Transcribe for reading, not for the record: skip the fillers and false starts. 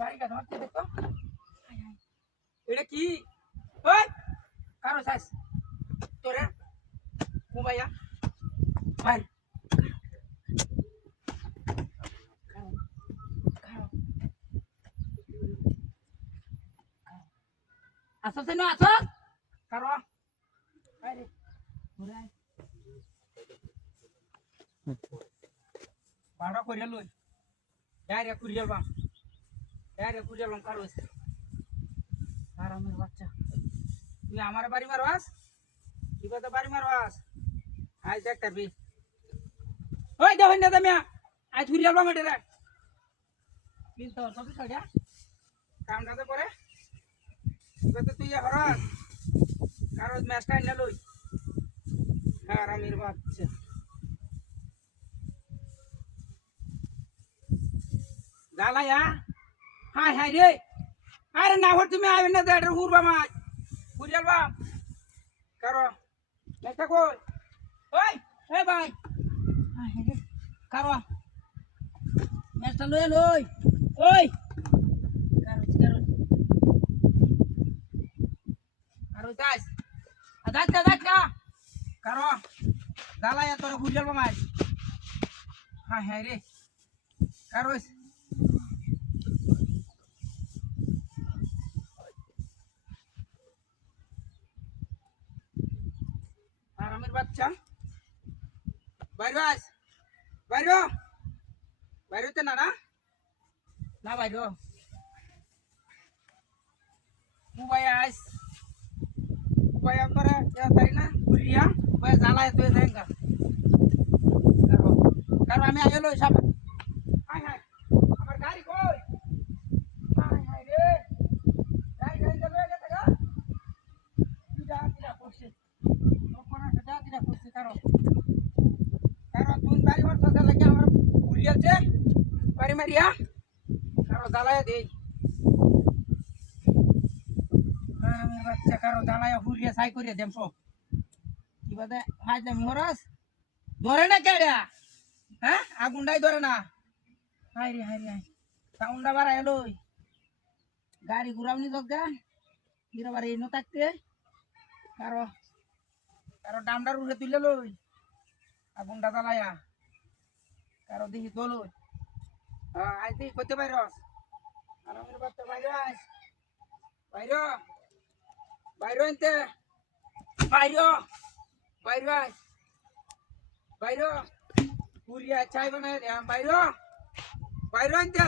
বাড়ি গাছ মারতে দেখো এটা কি ওই কারো চাইস তোরে মোবাইয়া ভাই আসছে না আস কারো আরে ঘুরে বাড়া করিয়া লই ডাইরেক্ট কুরিয়াল কারো আরামের বাচ্চা তুই আমার বাড়ি মারবাস তুই কত বাড়ি মারবাস আজ দেখ তারবি ওই দেখুন না তুমি আজ কুরিয়াল বাম এটা রে কিন্তু সব সাজা কামটা তো করে কত তুই হরাস কারো ম্যাচটা না লই আরামের বাচ্চা জ্বালায়া হাই হাই রে আরে না হর তুমি আইবে না দেড় হুরবা মাছ বুঝালবা কারো একটা কই ওই এ ভাই হাই রে কারো ম্যাচটা লই লই ওই কারো কারো যাস আদাচ্চা কারো জ্বালায়া তোর বুঝালবা মাছ হাই হাই রে কারো আরামের বাচ্চা বাইরে আস বাইরেতে না না না বাইরে মোবাইল আস মোবাইল করে তাই না ঘুরিয়া মোবাইল জ্বালায় তুই যাইঙ্গা কারণ আমি আইলো সব হাই হাই আমার গাড়ি কই হাই হাই রে গাড়ি যাবে গেছে গা কিরা করছে কারণ তুই বাড়ি মারতে লাগে আমার ঘুরিয়াছে বাড়ি মারিয়া কারো জ্বালায় দেই আমি বাচ্চা কারো জ্বালায় ঘুরিয়া সাই করিয়া দেম সব কি বাদে হাই দেম হরস ধরে না কেডা হ্যাঁ আগুনটাই ধরে না হাই রে সাউন্ডটা বাড়ায় লই গাড়ি ঘুরাবনি দরজা কিরা বাড়ি এনো থাকতে কারো ডামডার উড়ে তুলে লই আগুনটা জ্বালায়া কারো দেখি তোলই আজ দেখি করতে পারস আর আমার বাচ্চা বাইরে আস বাইরে আনতে বাইরে আস বাইরে পুরিয়া চাই বানায় বাইরে আনতে